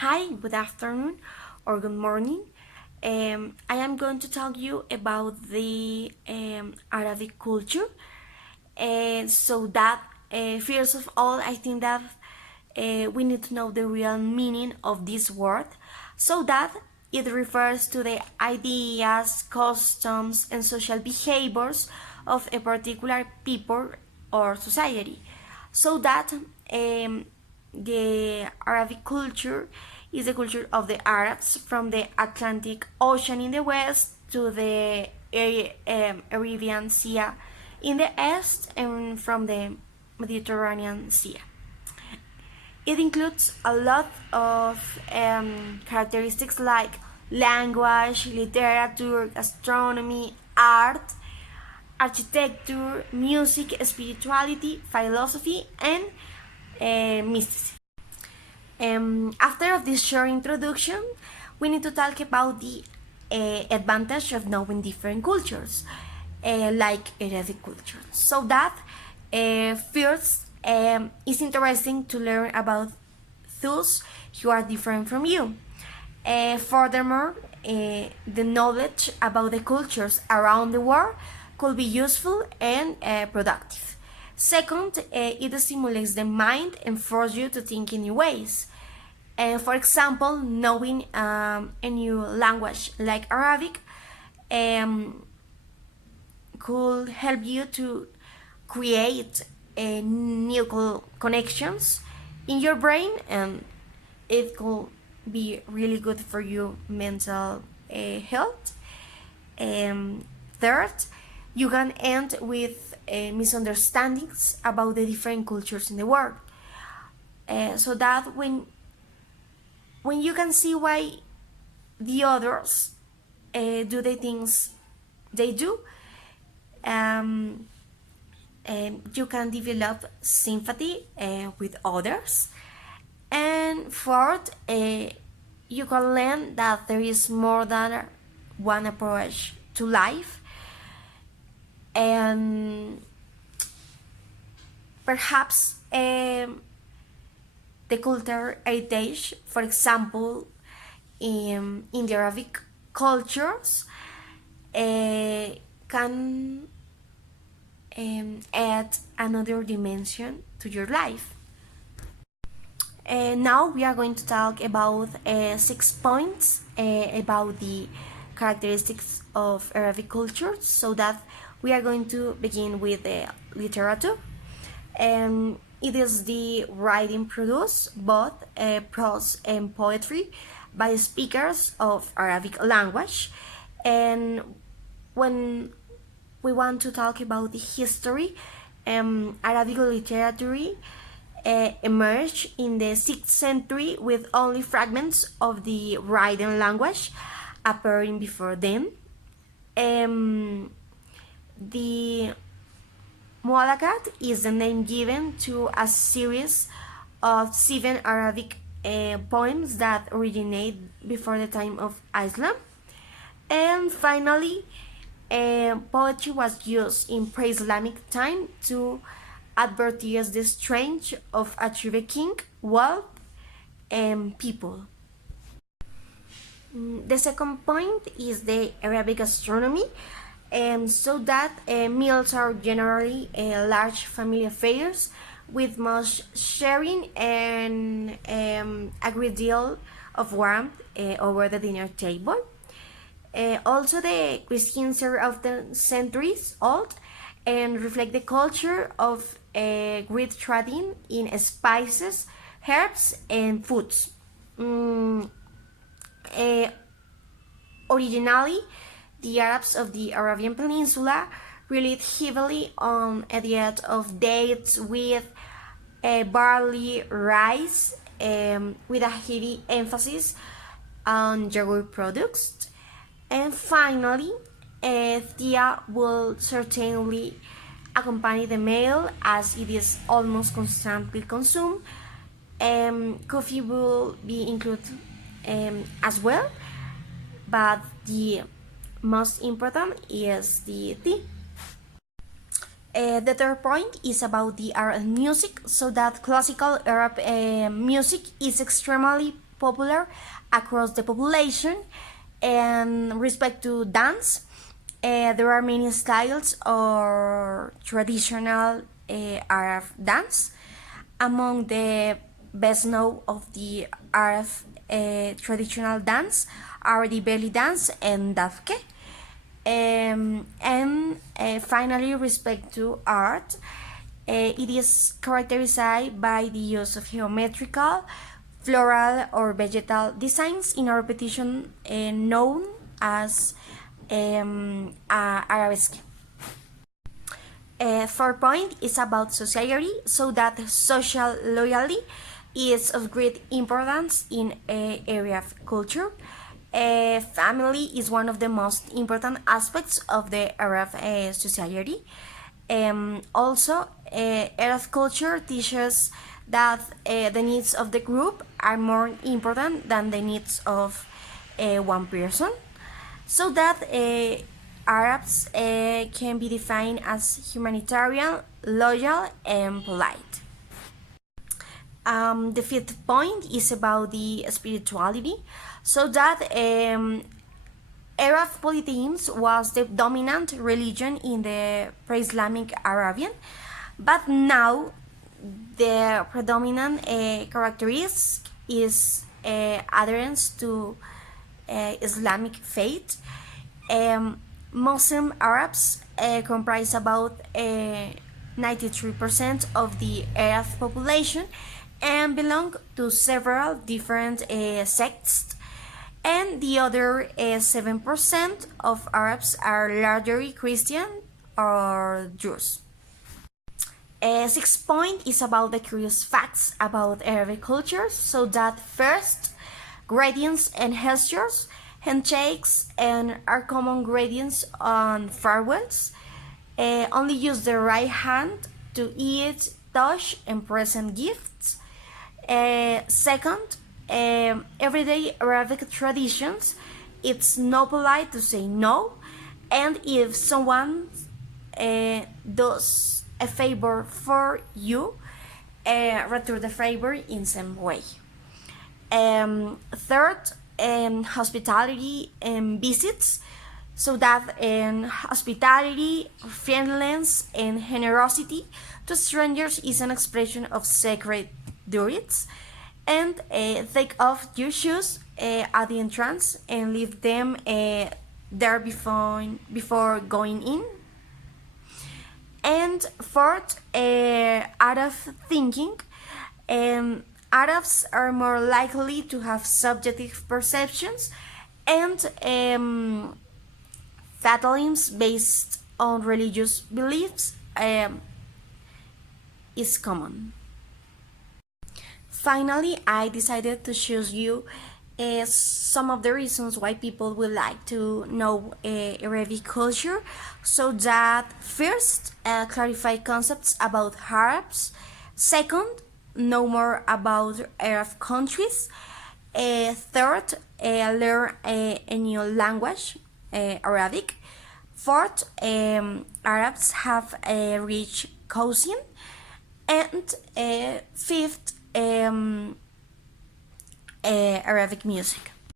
Hi, good afternoon or good morning. I am going to tell you about the Arabic culture. First of all, I think that we need to know the real meaning of this word so that it refers to the ideas, customs, and social behaviors of a particular people or society. So that the Arabic culture is the culture of the Arabs from the Atlantic Ocean in the west to the Arabian Sea in the east and from the Mediterranean Sea. It includes a lot of characteristics like language, literature, astronomy, art, architecture, music, spirituality, philosophy, and mysticism. After this short introduction, we need to talk about the advantage of knowing different cultures, like Arabic culture. So that first, it's interesting to learn about those who are different from you. Furthermore, the knowledge about the cultures around the world could be useful and productive. Second, it stimulates the mind and forces you to think in new ways. For example, knowing a new language like Arabic could help you to create new connections in your brain, and it could be really good for your mental health. Third, you can end with misunderstandings about the different cultures in the world, so that when you can see why the others do the things they do, um, you can develop sympathy with others. And fourth, you can learn that there is more than one approach to life, and perhaps the cultural heritage, for example, in the Arabic cultures, can add another dimension to your life. Now we are going to talk about 6 points about the characteristics of Arabic culture, so that we are going to begin with the literature. It is the writing produced both prose and poetry by speakers of Arabic language. And when we want to talk about the history, Arabic literature emerged in the 6th century with only fragments of the written language appearing before them. The Mu'allaqat is the name given to a series of 7 Arabic poems that originate before the time of Islam. And finally, poetry was used in pre-Islamic time to advertise the strength of a true king, wealth, and people. The second point is the Arabic gastronomy, so that meals are generally large family affairs with much sharing and a great deal of warmth over the dinner table. Also, the cuisines are often centuries old and reflect the culture of great trading in spices, herbs, and foods. Mm, uh, Originally, the Arabs of the Arabian Peninsula relied heavily on a diet of dates, wheat, barley, rice, with a heavy emphasis on yogurt products. And finally, Thea will certainly accompany the meal as it is almost constantly consumed. Coffee will be included as well, but the most important is the tea. The third point is about the Arab music, so that classical Arab music is extremely popular across the population. And respect to dance, there are many styles or traditional Arab dance. Among the best known of the Arab traditional dance are the belly dance and dafke. And finally, respect to art. It is characterized by the use of geometrical, floral, or vegetal designs in a repetition known as arabesque. Fourth point is about society, so that social loyalty is of great importance in a area of culture. Family is one of the most important aspects of the Arab society. Also, Arab culture teaches that the needs of the group are more important than the needs of one person, so that Arabs can be defined as humanitarian, loyal, and polite. The fifth point is about the spirituality, so that Arab polytheism was the dominant religion in the pre-Islamic Arabian, but now the predominant characteristic is adherence to Islamic faith. Muslim Arabs comprise about 93% of the Arab population and belong to several different sects, and the other 7% of Arabs are largely Christian or Jews. Sixth point is about the curious facts about Arabic cultures, so that first, gradients and gestures, handshakes, and are common gradients on farewells. Only use the right hand to eat, touch, and present gifts. Second, everyday Arabic traditions, it's not polite to say no, and if someone does a favor for you, return the favor in some way. Third, hospitality and visits, so that hospitality, friendliness, and generosity to strangers is an expression of sacred duties. And take off your shoes at the entrance and leave them there before going in. And fourth, out of thinking, Arabs are more likely to have subjective perceptions and fatalisms based on religious beliefs is common. Finally, I decided to choose you some of the reasons why people would like to know Arabic culture, so that first, clarify concepts about Arabs. Second, know more about Arab countries. Third, learn a new language, Arabic. Fourth, Arabs have a rich cuisine. And fifth, Arabic music.